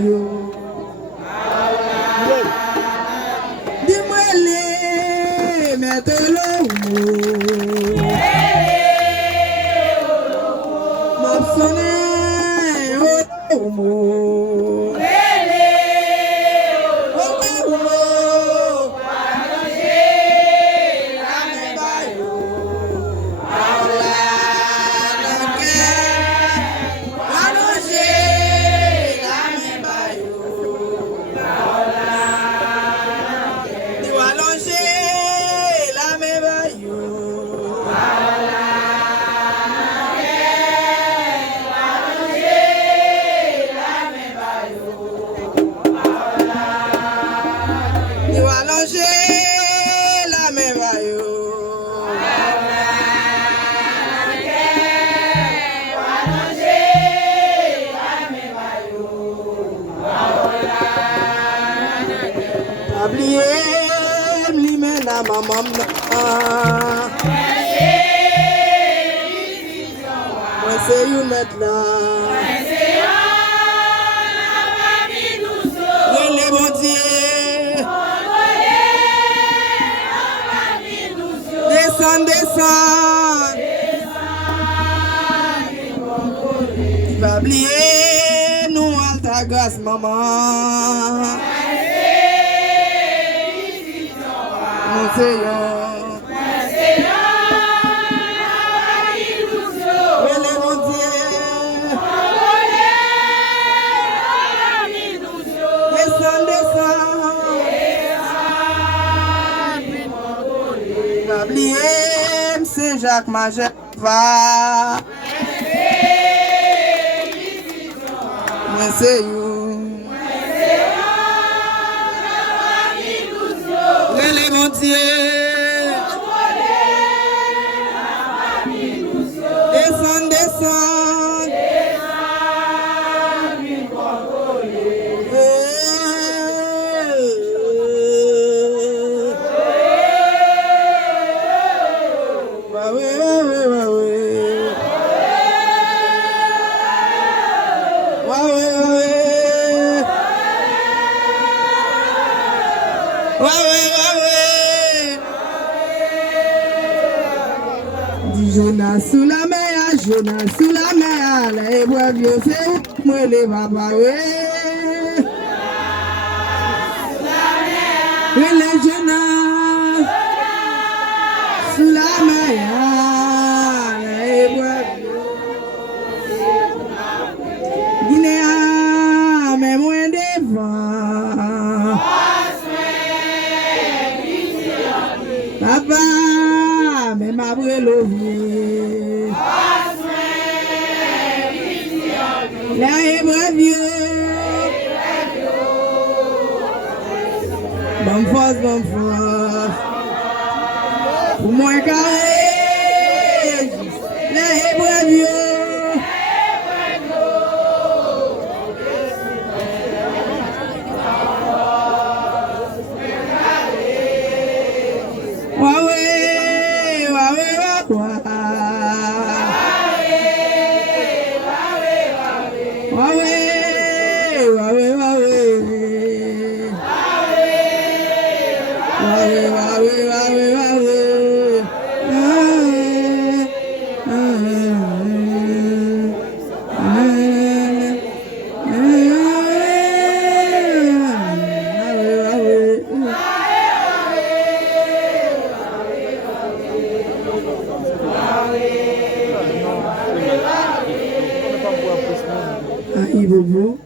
yo. Dis-moi les mettez l'eau. M'a sonné au mot. Maman, c'est you maintenant. Les bons dieux. Descends, descends. Tu vas oublier nous à ta grâce, maman. Seigneur. C'est Jacques Majeva. Merci you. Les mon Dieu. Descends, descends. Jonas sous la mer, Jonas sous la mer, les bois vieux, c'est moi les papas. Les Jonas sous la mer, les bois vieux. Guinée, mais moins devant. Papa, mais ma brûle vieux. Les bras vieux. Bonne force, bonne force. Pour moi, carré. Les bras vieux. Ibobo